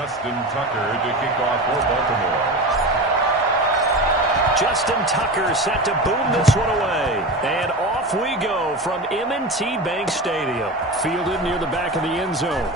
Justin Tucker to kick off for Baltimore. Justin Tucker set to boom this one away. And off we go from M&T Bank Stadium. Fielded near the back of the end zone.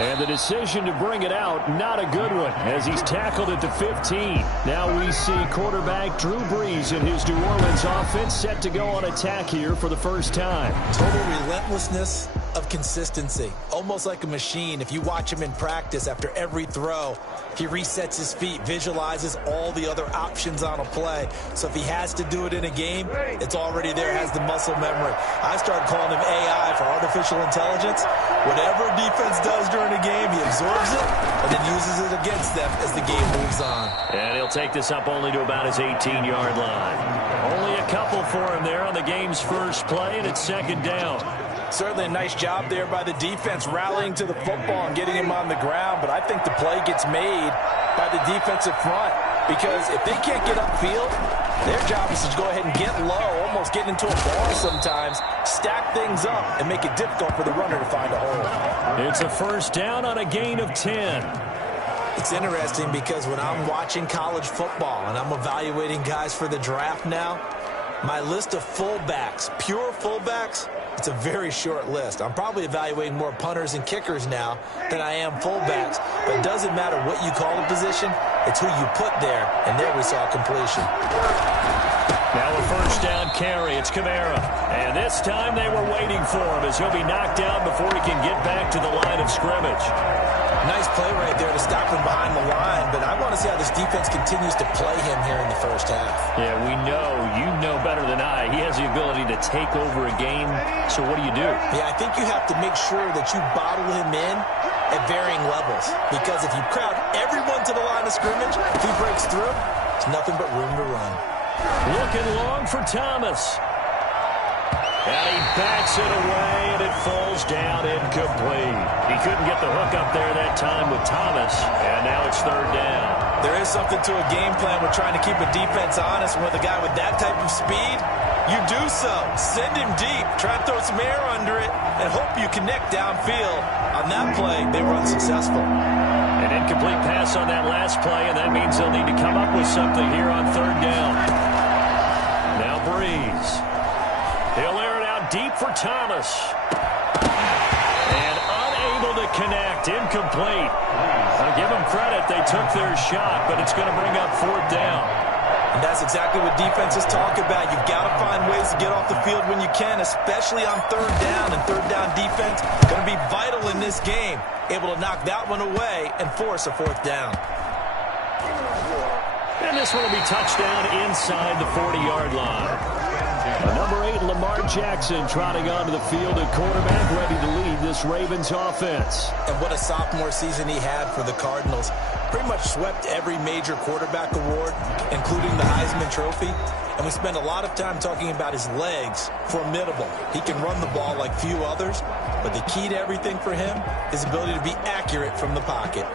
And the decision to bring it out, not a good one, as he's tackled at the 15. Now we see quarterback Drew Brees and his New Orleans offense set to go on attack here for the first time. Total relentlessness of consistency, almost like a machine. If you watch him in practice, after every throw, he resets his feet, visualizes all the other options on a play. So if he has to do it in a game, it's already there, has the muscle memory. I started calling him AI for artificial intelligence. Whatever defense does during a game, he absorbs it and then uses it against them as the game moves on. And he'll take this up only to about his 18-yard line. Only a couple for him there on the game's first play, and it's second down. Certainly a nice job there by the defense rallying to the football and getting him on the ground, but I think the play gets made by the defensive front because if they can't get upfield, their job is to go ahead and get low, almost get into a ball sometimes, stack things up, and make it difficult for the runner to find a hole. It's a first down on a gain of 10. It's interesting because when I'm watching college football and I'm evaluating guys for the draft now, my list of fullbacks, pure fullbacks, it's a very short list. I'm probably evaluating more punters and kickers now than I am fullbacks. But it doesn't matter what you call a position. It's who you put there. And there we saw completion. Now a first down carry. It's Kamara. And this time they were waiting for him as he'll be knocked down before he can get back to the line of scrimmage. Nice play right there to stop him behind the line. But I want to see how this defense continues to play him here in the first half. Yeah, we know. You know better than I. He has the ability to take over a game. So what do you do? Yeah, I think you have to make sure that you bottle him in at varying levels. Because if you crowd everyone to the line of scrimmage, if he breaks through, there's nothing but room to run. Looking long for Thomas. And he backs it away, and it falls down incomplete. He couldn't get the hook up there that time with Thomas, and now it's third down. There is something to a game plan with trying to keep a defense honest. With a guy with that type of speed, you do so. Send him deep, try and throw some air under it, and hope you connect downfield. On that play, they were unsuccessful. An incomplete pass on that last play, and that means they'll need to come up with something here on third down. Now Breeze. He'll air it out deep for Thomas. And unable to connect. Incomplete. I'll give them credit. They took their shot, but it's going to bring up fourth down. And that's exactly what defenses talk about. You've got to find ways to get off the field when you can, especially on third down. And third down defense going to be vital in this game. Able to knock that one away and force a fourth down. And this one will be touchdown inside the 40-yard line. Number 8, Lamar Jackson, trotting onto the field at quarterback, ready to lead this Ravens offense. And what a sophomore season he had for the Cardinals. Pretty much swept every major quarterback award, including the Heisman Trophy. And we spend a lot of time talking about his legs. Formidable. He can run the ball like few others, but the key to everything for him is ability to be accurate from the pocket.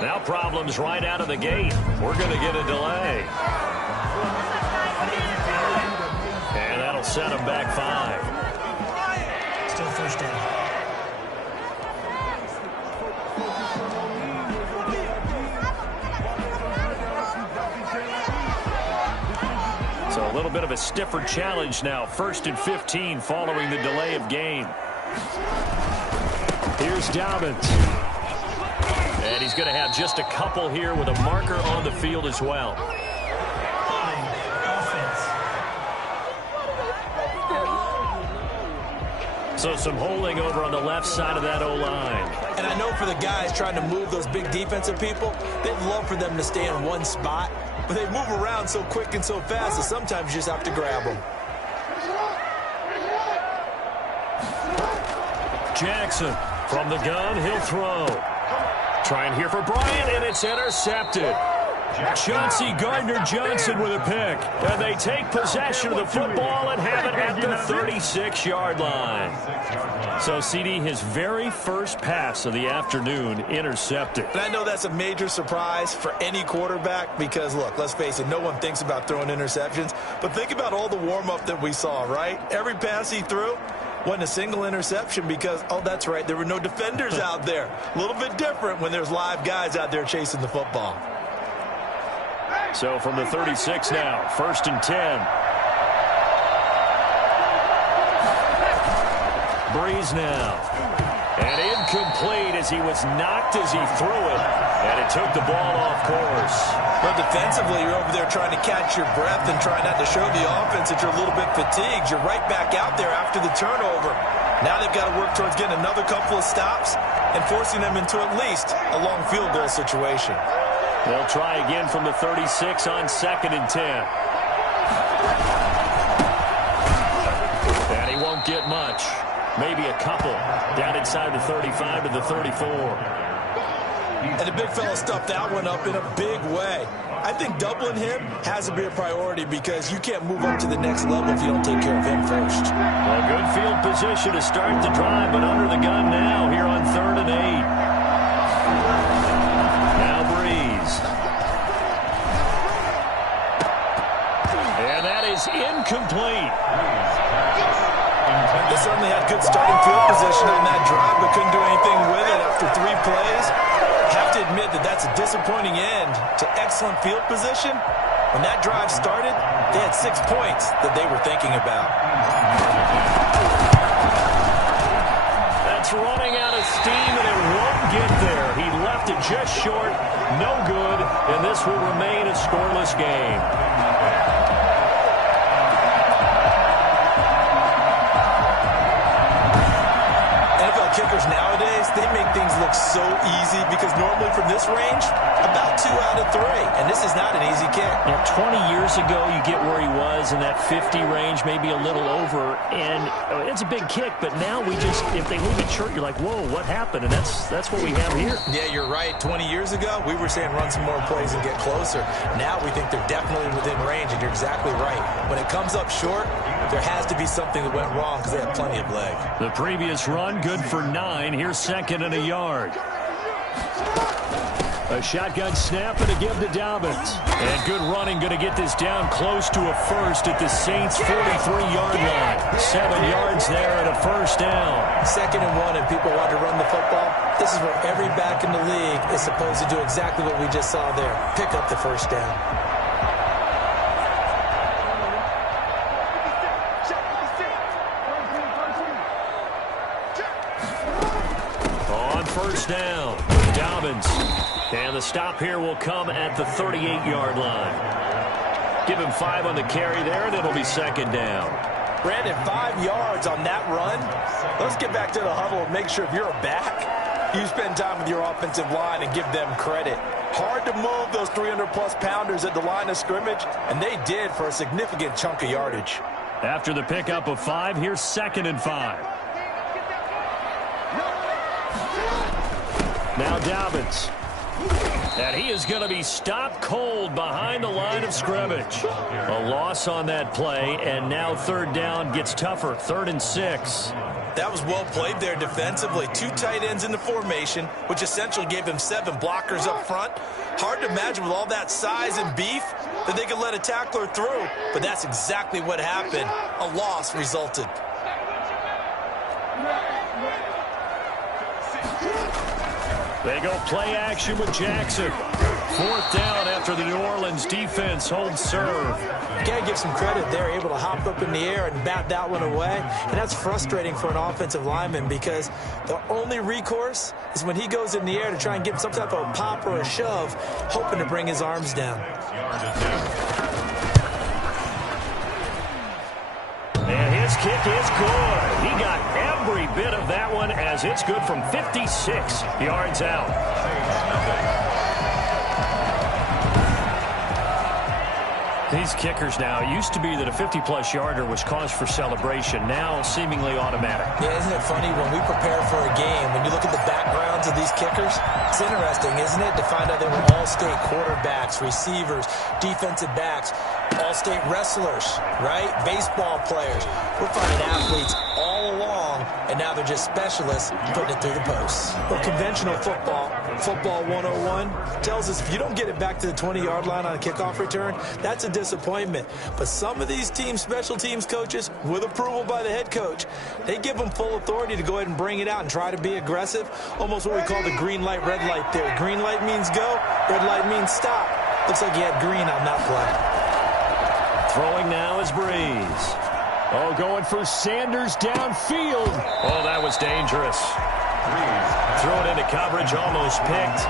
Now problems right out of the gate. We're going to get a delay. And that'll set them back 5. Still first down. So a little bit of a stiffer challenge now. 1st and 15 following the delay of game. Here's Dobbins. And he's going to have just a couple here with a marker on the field as well. So some holding over on the left side of that O-line. And I know for the guys trying to move those big defensive people, they'd love for them to stay in one spot. But they move around so quick and so fast that sometimes you just have to grab them. Jackson from the gun, he'll throw. Trying here for Bryant, and it's intercepted. Chauncey Gardner-Johnson with a pick. And they take possession of the football and have it at the 36-yard line. So, CD, his very first pass of the afternoon intercepted. And I know that's a major surprise for any quarterback because, look, let's face it, no one thinks about throwing interceptions. But think about all the warm-up that we saw, right? Every pass he threw wasn't a single interception because, oh, that's right, there were no defenders out there. A little bit different when there's live guys out there chasing the football. So from the 36 now, 1st and 10. Breeze now. And incomplete as he was knocked as he threw it. And it took the ball off course. But defensively, you're over there trying to catch your breath and try not to show the offense that you're a little bit fatigued. You're right back out there after the turnover. Now they've got to work towards getting another couple of stops and forcing them into at least a long field goal situation. They'll try again from the 36 on 2nd and 10. And he won't get much. Maybe a couple. Down inside the 35 to the 34. And the big fella stuffed that one up in a big way. I think doubling him has to be a priority because you can't move up to the next level if you don't take care of him first. Well, good field position to start the drive, but under the gun now here on 3rd and 8. Now Breeze. And that is incomplete. They certainly had good starting field position on that drive, but couldn't do anything with it after 3 plays. Have to admit that that's a disappointing end to excellent field position. When that drive started, they had 6 points that they were thinking about. That's running out of steam, and it won't get there. He left it just short, no good, and this will remain a scoreless game. Kickers nowadays, they make things look so easy because normally from this range, about 2 out of 3. And this is not an easy kick. Yeah, 20 years ago, you get where he was in that 50 range, maybe a little over. And it's a big kick, but now we just, if they leave it short, you're like, whoa, what happened? And that's what we have here. Yeah, you're right. 20 years ago, we were saying run some more plays and get closer. Now we think they're definitely within range, and you're exactly right. When it comes up short, there has to be something that went wrong because they have plenty of leg. The previous run, good for 9. Here's 2nd and a yard. A shotgun snap and a give to Dobbins. And good running, going to get this down close to a first at the Saints' 43-yard line. 7 yards there and a first down. 2nd and 1, and people want to run the football. This is where every back in the league is supposed to do exactly what we just saw there. Pick up the first down. First down, Dobbins. And the stop here will come at the 38-yard line. Give him 5 on the carry there, and it'll be 2nd down. Brandon, 5 yards on that run. Let's get back to the huddle and make sure if you're a back, you spend time with your offensive line and give them credit. Hard to move those 300-plus pounders at the line of scrimmage, and they did for a significant chunk of yardage. After the pickup of 5, here's 2nd and 5. Now Dobbins. And he is going to be stopped cold behind the line of scrimmage. A loss on that play, and now 3rd down gets tougher. 3rd and 6. That was well played there defensively. 2 tight ends in the formation, which essentially gave him 7 blockers up front. Hard to imagine with all that size and beef that they could let a tackler through, but that's exactly what happened. A loss resulted. They go play action with Jackson. 4th down after the New Orleans defense holds serve. Got to give some credit there, able to hop up in the air and bat that one away. And that's frustrating for an offensive lineman because the only recourse is when he goes in the air to try and get some type of a pop or a shove, hoping to bring his arms down. And his kick is good. He got every bit of that one as it's good from 56 yards out. These kickers now, it used to be that a 50-plus yarder was cause for celebration. Now, seemingly automatic. Yeah, isn't it funny when we prepare for a game, when you look at the backgrounds of these kickers, it's interesting, isn't it, to find out they were all-state quarterbacks, receivers, defensive backs, all-state wrestlers, right? Baseball players. We're finding athletes all along, and now they're just specialists putting it through the posts. Well, conventional football 101, tells us if you don't get it back to the 20-yard line on a kickoff return, that's a disappointment. But some of these special teams coaches, with approval by the head coach, they give them full authority to go ahead and bring it out and try to be aggressive, almost what we call the green light, red light theory. Green light means go, red light means stop. Looks like he had green on that play. Throwing now is Breeze. Oh, going for Sanders downfield. Oh, that was dangerous. Throw it into coverage, almost picked,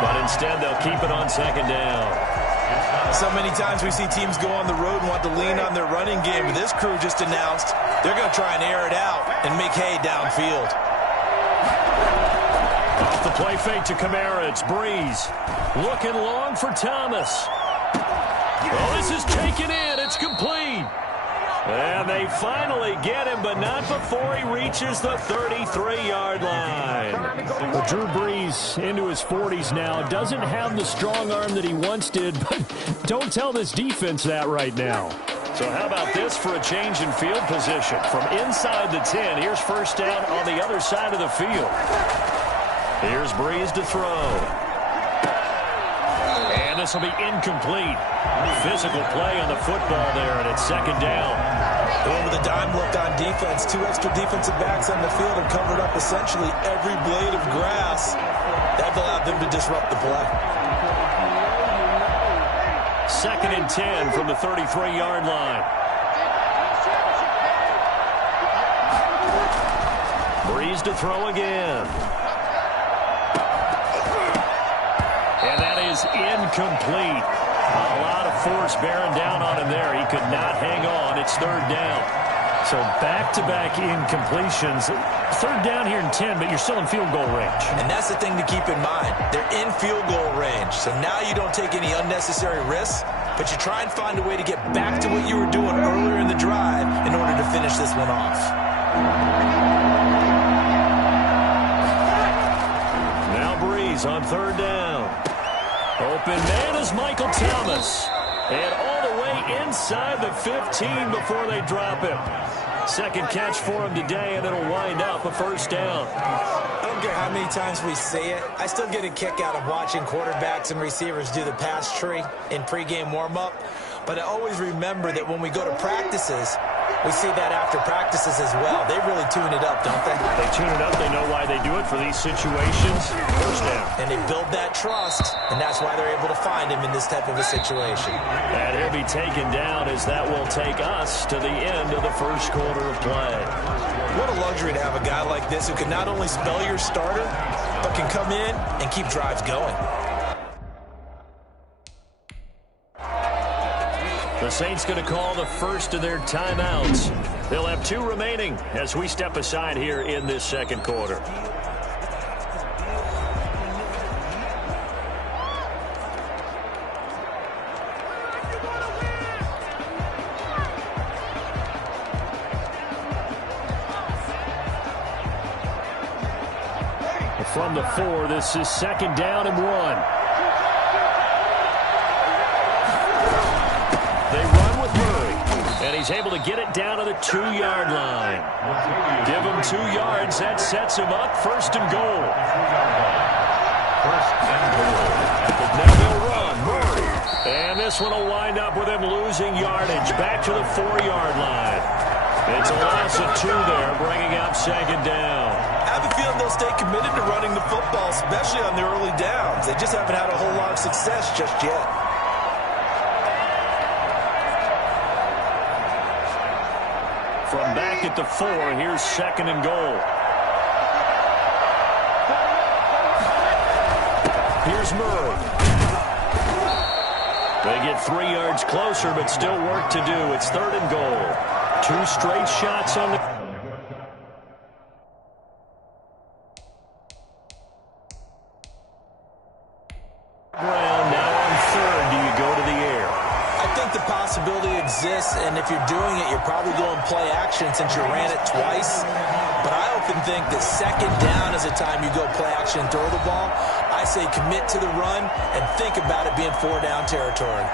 but instead they'll keep it on 2nd down. So many times we see teams go on the road and want to lean on their running game, but this crew just announced they're going to try and air it out and make hay downfield. Off the play fake to Kamara, it's Breeze. Looking long for Thomas. Oh, this is taken in. It's complete. And they finally get him, but not before he reaches the 33-yard line. Well, Drew Brees, into his 40s now, doesn't have the strong arm that he once did, but don't tell this defense that right now. So how about this for a change in field position? From inside the 10, here's 1st down on the other side of the field. Here's Brees to throw. And this will be incomplete. Physical play on the football there, and it's 2nd down. Going with a dime look on defense. 2 extra defensive backs on the field and covered up essentially every blade of grass. That allowed them to disrupt the play. 2nd and 10 from the 33-yard line. Breeze to throw again. And that is incomplete. A lot of force bearing down on him there. He could not hang on. It's 3rd down. So back-to-back incompletions. 3rd down here in 10, but you're still in field goal range. And that's the thing to keep in mind. They're in field goal range. So now you don't take any unnecessary risks, but you try and find a way to get back to what you were doing earlier in the drive in order to finish this one off. Now Breeze on 3rd down. Open man is Michael Thomas. And all the way inside the 15 before they drop him. 2nd catch for him today, and it'll wind up a 1st down. I don't care how many times we say it. I still get a kick out of watching quarterbacks and receivers do the pass tree in pregame warm-up. But I always remember that when we go to practices, we see that after practices as well. They really tune it up, don't they? They tune it up. They know why they do it for these situations. 1st down. And they build that trust, and that's why they're able to find him in this type of a situation. And he'll be taken down as that will take us to the end of the 1st quarter of play. What a luxury to have a guy like this who can not only spell your starter, but can come in and keep drives going. The Saints going to call the first of their timeouts. They'll have 2 remaining as we step aside here in this 2nd quarter. From the 4, this is 2nd down and 1. They run with Murray, and And he's able to get it down to the 2-yard line. Give him 2 yards. That sets him up. First and goal. First and goal. Now they'll run. Murray. And this one will wind up with him losing yardage. Back to the 4-yard line. It's a loss of 2 there, bringing up second down. I have a feeling they'll stay committed to running the football, especially on the early downs. They just haven't had a whole lot of success just yet. From back at the 4, here's second and goal. Here's Murray. They get 3 yards closer, but still work to do. It's third and goal. 2 straight shots on the ground. Now on third, do you go to the air? I think the possibility exists, and if you're doing it, you're probably going play action since you ran it twice. But I often think that second down is the time you go play action and throw the ball. I say commit to the run and think about it being 4-down territory.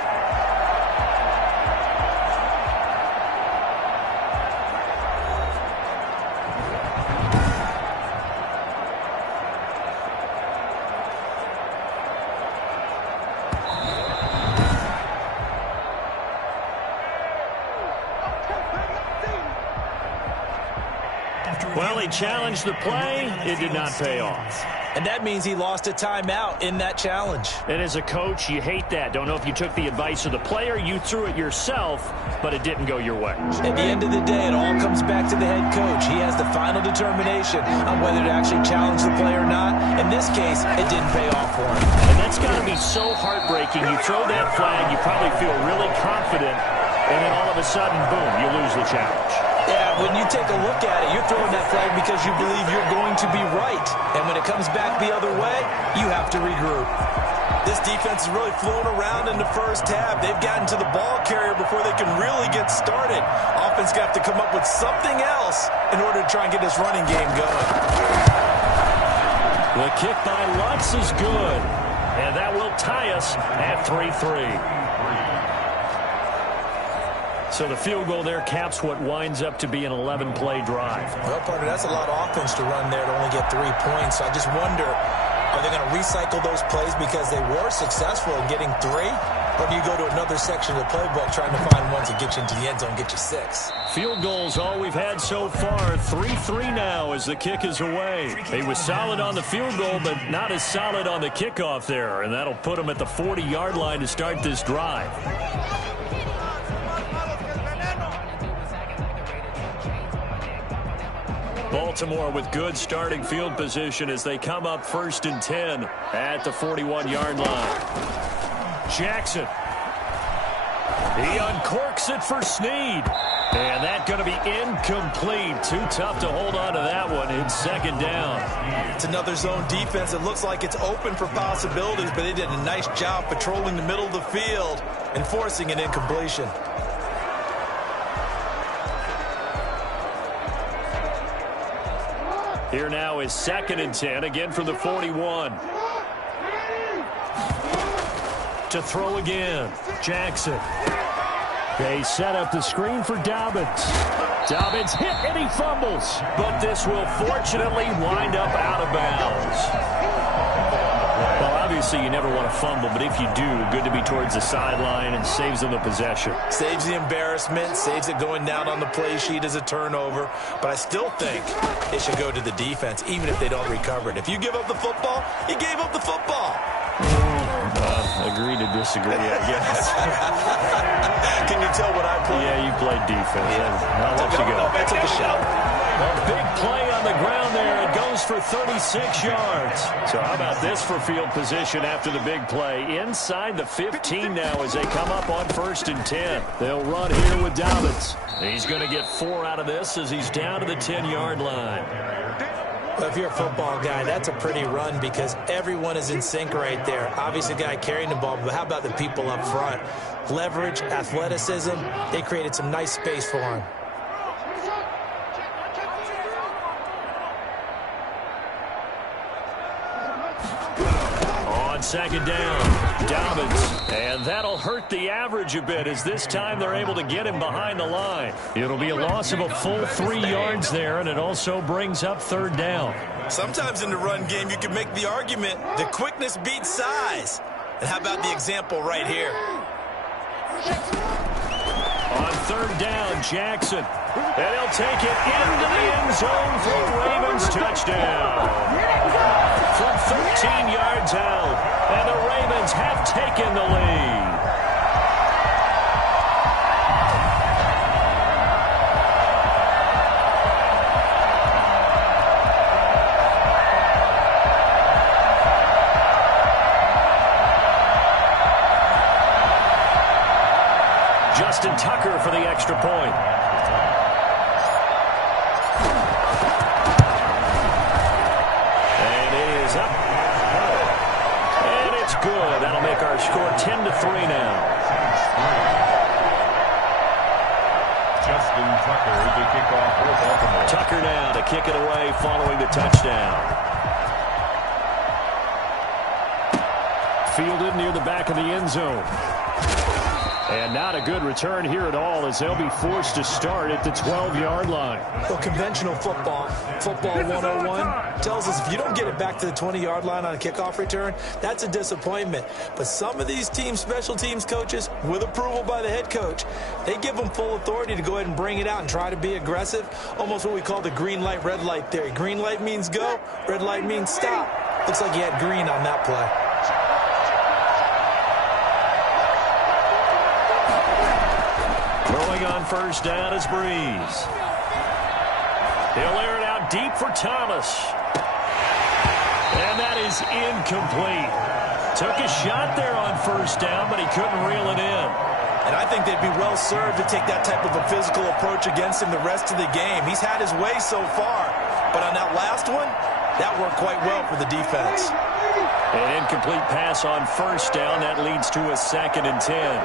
Well, he challenged the play. It did not pay off. And that means he lost a timeout in that challenge. And as a coach, you hate that. Don't know if you took the advice of the player, you threw it yourself, but it didn't go your way. At the end of the day, it all comes back to the head coach. He has the final determination on whether to actually challenge the play or not. In this case, it didn't pay off for him. And that's got to be so heartbreaking. You throw that flag, you probably feel really confident, and then all of a sudden, boom, you lose the challenge. Yeah, when you take a look at it, you're throwing that flag because you believe you're going to be right. And when it comes back the other way, you have to regroup. This defense is really flown around in the first half. They've gotten to the ball carrier before they can really get started. Offense got to come up with something else in order to try and get this running game going. The kick by Lutz is good. And that will tie us at 3-3. So the field goal there caps what winds up to be an 11-play drive. Well, partner, that's a lot of offense to run there to only get 3 points. So I just wonder, are they going to recycle those plays because they were successful in getting 3? Or do you go to another section of the playbook trying to find ones that get you into the end zone and get you 6? Field goals all we've had so far. 3-3 now as the kick is away. He was solid on the field goal, but not as solid on the kickoff there. And that'll put him at the 40-yard line to start this drive. Baltimore with good starting field position as they come up 1st and 10 at the 41-yard line. Jackson. He uncorks it for Snead. And that's going to be incomplete. Too tough to hold on to that one in second down. It's another zone defense. It looks like it's open for possibilities, but they did a nice job patrolling the middle of the field and forcing an incompletion. Here now is 2nd and 10, again from the 41. To throw again, Jackson. They set up the screen for Dobbins. Dobbins hit and he fumbles, but this will fortunately wind up out of bounds. Well, obviously you never want to fumble, but if you do, good to be towards the sideline and saves them the possession. Saves the embarrassment, saves it going down on the play sheet as a turnover, but I still think it should go to the defense, even if they don't recover it. If you give up the football, you gave up the football. Agree to disagree, I guess. Can you tell what I played? Yeah, you played defense. Yeah. I'll let you go. I took a shot. A big play on the ground there. It goes for 36 yards. So how about this for field position after the big play? Inside the 15 now as they come up on 1st and 10. They'll run here with Dobbins. He's going to get 4 out of this as he's down to the 10-yard line. Well, if you're a football guy, that's a pretty run because everyone is in sync right there. Obviously, the guy carrying the ball, but how about the people up front? Leverage, athleticism, they created some nice space for him. second down. Dobbins. And that'll hurt the average a bit as this time they're able to get him behind the line. It'll be a loss of a full 3 yards there, and it also brings up third down. Sometimes in the run game, you can make the argument that quickness beats size. And how about the example right here? On third down, Jackson. And he'll take it into the end zone for a Ravens touchdown. From 13 yards out, and the Ravens have taken the lead. Justin Tucker for the extra point. And it is up. And it's good. That'll make our score 10-3 now. Justin Tucker, the kickoff for Baltimore. Tucker now to kick it away following the touchdown. Fielded near the back of the end zone. And not a good return here at all as they'll be forced to start at the 12-yard line. Well, conventional football 101, tells us if you don't get it back to the 20-yard line on a kickoff return, that's a disappointment. But some of these teams, special teams coaches, with approval by the head coach, they give them full authority to go ahead and bring it out and try to be aggressive. Almost what we call the green light, red light theory. Green light means go, red light means stop. Looks like you had green on that play. Throwing on first down is Breeze. He'll air it out deep for Thomas. And that is incomplete. Took a shot there on first down, but he couldn't reel it in. And I think they'd be well served to take that type of a physical approach against him the rest of the game. He's had his way so far. But on that last one, that worked quite well for the defense. An incomplete pass on first down. That leads to a 2nd and 10.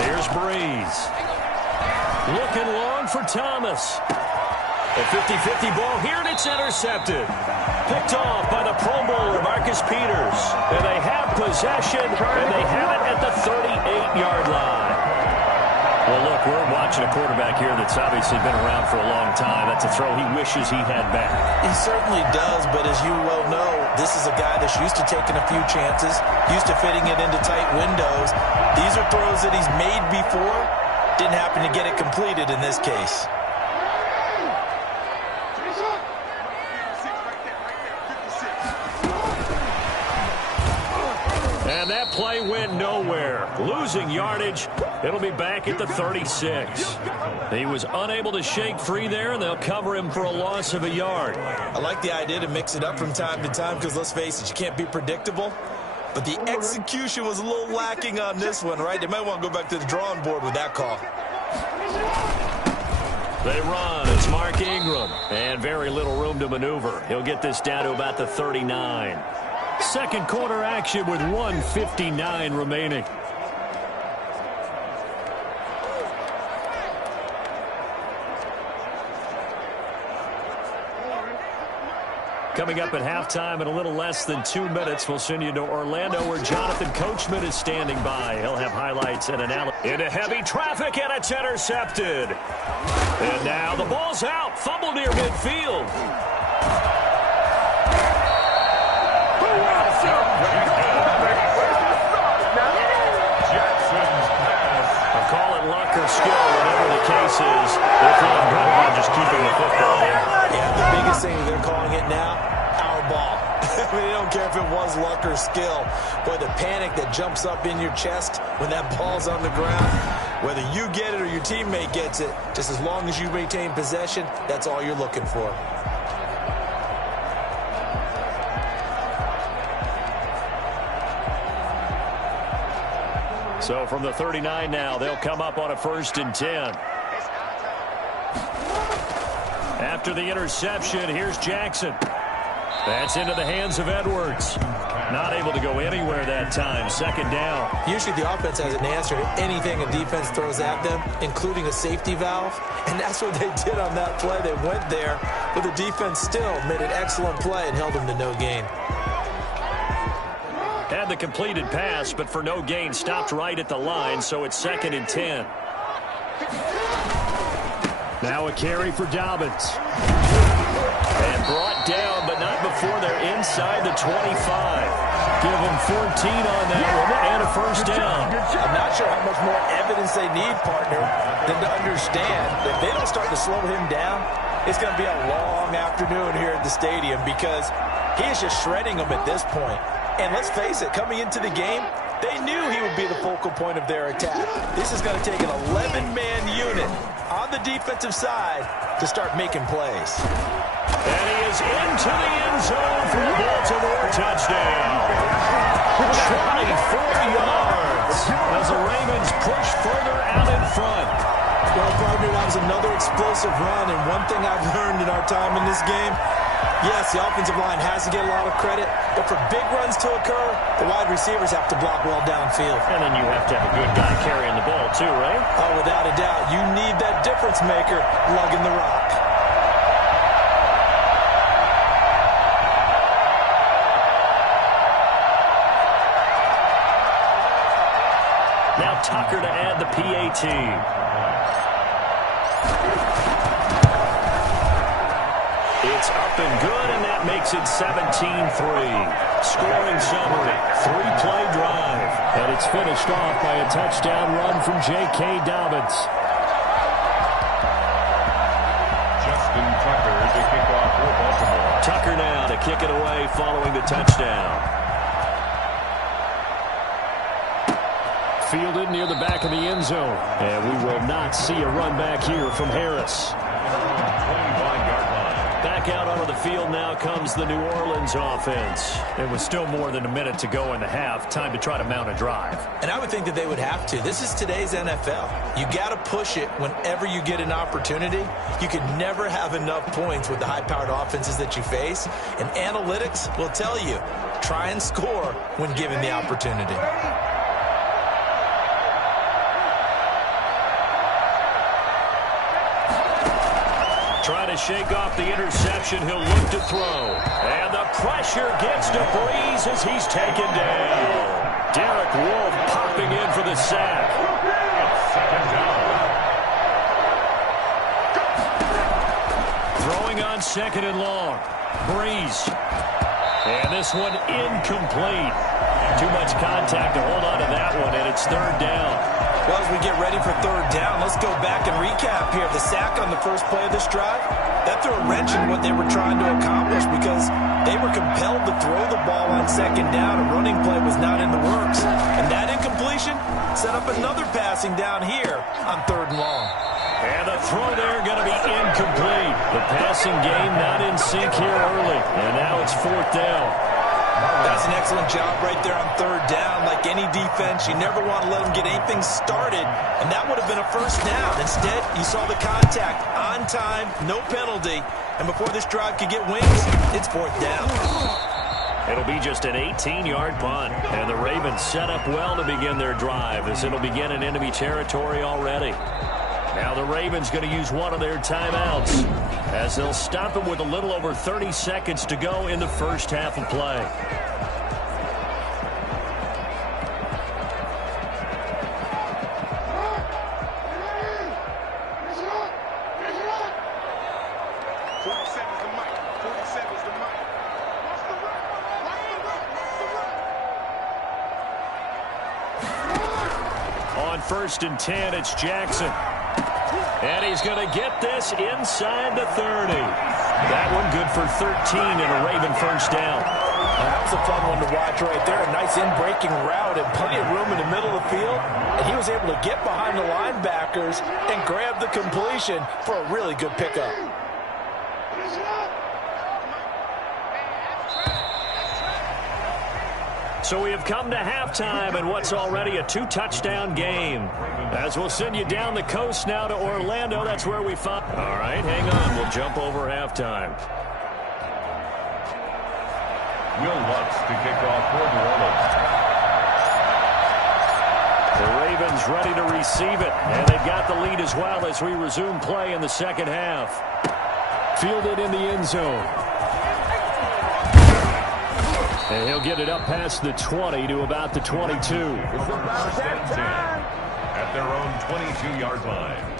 There's Breeze. Looking long for Thomas. A 50-50 ball here, and it's intercepted. Picked off by the Pro Bowler, Marcus Peters. And they have possession, and they have it at the 38-yard line. Well, look, we're watching a quarterback here that's obviously been around for a long time. That's a throw he wishes he had back. He certainly does, but as you well know, this is a guy that's used to taking a few chances, used to fitting it into tight windows. These are throws that he's made before. Didn't happen to get it completed in this case. And that play went nowhere. Losing yardage. It'll be back at the 36. He was unable to shake free there, and they'll cover him for a loss of a yard. I like the idea to mix it up from time to time because, let's face it, you can't be predictable. But the execution was a little lacking on this one, right? They might want to go back to the drawing board with that call. They run. It's Mark Ingram. And very little room to maneuver. He'll get this down to about the 39. Second quarter action with 1:59 remaining. Coming up at halftime in a little less than 2 minutes, we'll send you to Orlando where Jonathan Coachman is standing by. He'll have highlights and analysis. Into heavy traffic, and it's intercepted. And now the ball's out. Fumble near midfield. I'll call it luck or skill, whatever the case is. They're feeling good about just keeping the football there. Yeah, the biggest thing they're calling it now, our ball. I mean, they don't care if it was luck or skill. Boy, the panic that jumps up in your chest when that ball's on the ground, whether you get it or your teammate gets it, just as long as you maintain possession, that's all you're looking for. So from the 39 now, they'll come up on a 1st and 10. After the interception, here's Jackson. That's into the hands of Edwards. Not able to go anywhere that time. 2nd down. Usually the offense has an answer to anything a defense throws at them, including a safety valve. And that's what they did on that play. They went there but the defense still made an excellent play and held him to no gain. Had the completed pass, but for no gain, stopped right at the line, so it's 2nd and 10. Now a carry for Dobbins. And brought down, but not before they're inside the 25. Give them 14 on that one and a first down. I'm not sure how much more evidence they need, partner, than to understand that if they don't start to slow him down, it's going to be a long afternoon here at the stadium because he is just shredding them at this point. And let's face it, coming into the game, they knew he would be the focal point of their attack. This is going to take an 11-man unit on the defensive side to start making plays. And he is into the end zone for the Baltimore touchdown. 24 yards as the Ravens push further out in front. Well, partner, that was another explosive run, and one thing I've learned in our time in this game, yes, the offensive line has to get a lot of credit, but for big runs to occur, the wide receivers have to block well downfield. And then you have to have a good guy carrying the ball too, right? Oh, without a doubt. You need that difference maker lugging the rock. Now Tucker to add the PAT. It's up and good, and that makes it 17-3. Scoring summary, 3-play drive. And it's finished off by a touchdown run from J.K. Dobbins. Justin Tucker to kick off for Baltimore. Tucker now to kick it away following the touchdown. Fielded near the back of the end zone. And we will not see a run back here from Harris. 25-yard line. Back out onto the field now comes the New Orleans offense. It was still more than a minute to go in the half. Time to try to mount a drive. And I would think that they would have to. This is today's NFL. You got to push it whenever you get an opportunity. You can never have enough points with the high-powered offenses that you face. And analytics will tell you, try and score when given the opportunity. Trying to shake off the interception. He'll look to throw. And the pressure gets to Breeze as he's taken down. Derek Wolfe popping in for the sack. Throwing on 2nd and long. Breeze. And this one incomplete. Too much contact to hold on to that one, and it's 3rd down. Well, as we get ready for 3rd down, let's go back and recap here. The sack on the first play of this drive, that threw a wrench in what they were trying to accomplish because they were compelled to throw the ball on 2nd down. A running play was not in the works. And that incompletion set up another passing down here on 3rd and long. And the throw there going to be incomplete. The passing game not in sync here early. And now it's 4th down. That's an excellent job right there on 3rd down. Like any defense, you never want to let them get anything started, and that would have been a first down. Instead, you saw the contact on time, no penalty, and before this drive could get wings, it's 4th down. It'll be just an 18-yard punt, and the Ravens set up well to begin their drive as it'll begin in enemy territory already. Now the Ravens going to use one of their timeouts as they'll stop it with a little over 30 seconds to go in the first half of play. On 1st and 10, it's Jackson. And he's going to get this inside the 30. That one good for 13 and a Raven first down. That was a fun one to watch right there. A nice in-breaking route and plenty of room in the middle of the field. And he was able to get behind the linebackers and grab the completion for a really good pickup. So we have come to halftime in what's already a 2-touchdown game. As we'll send you down the coast now to Orlando. That's where we find. All right, hang on. We'll jump over halftime. Will Lutz to kick off for New Orleans. The Ravens ready to receive it. And they've got the lead as well as we resume play in the second half. Fielded in the end zone. And he'll get it up past the 20 to about the 22. First and 10 at their own 22-yard line.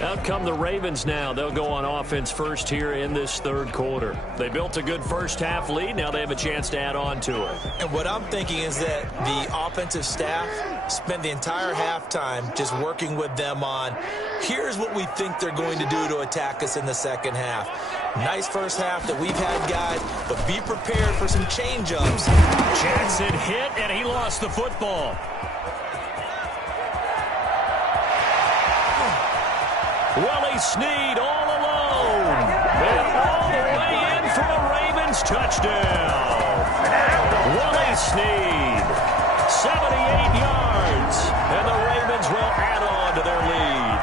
Out come the Ravens now. They'll go on offense first here in this third quarter. They built a good first-half lead. Now they have a chance to add on to it. And what I'm thinking is that the offensive staff spent the entire halftime just working with them on, here's what we think they're going to do to attack us in the second half. Nice first half that we've had, guys, but be prepared for some change-ups. Jackson hit, and he lost the football. Willie Snead all alone. And all the way in for a Ravens touchdown. Willie Snead, 78 yards. And the Ravens will add on to their lead.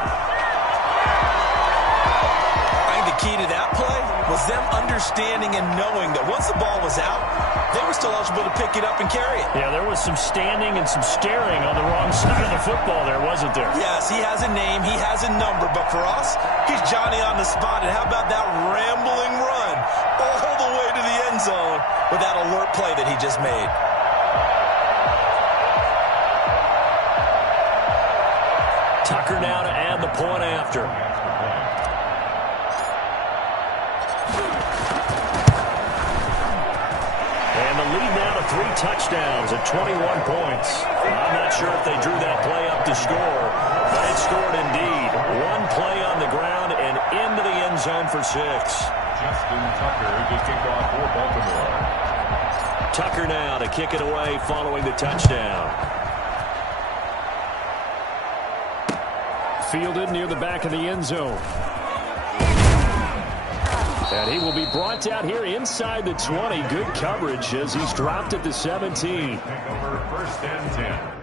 I think the key to that play was them understanding and knowing that once the ball was out, they were still eligible to pick it up and carry it. Yeah, there was some standing and some staring on the wrong side of the football there, wasn't there? Yes, he has a name, he has a number, but for us, he's Johnny on the spot. And how about that rambling run all the way to the end zone with that alert play that he just made? Tucker now to add the point after. And the lead now to 3 touchdowns at 21 points. I'm not sure if they drew that play up to score, but it scored indeed. One play on the ground and into the end zone for 6. Justin Tucker to kick off for Baltimore. Tucker now to kick it away following the touchdown. Fielded near the back of the end zone. And he will be brought out here inside the 20. Good coverage as he's dropped at the 17. Take over first and 10.